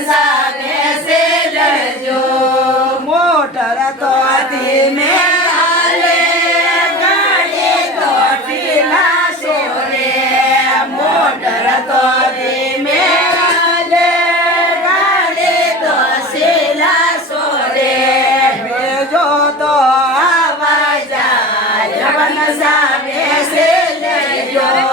સામે સે જજો મોટર તો ધીમે હાલે ગાડી તો ઢીલા સોરે મોટર તો ધીમે હાલે ગાડી તો ઢીલા સોરે જો તો આવા જાય જવન સામે સે જજો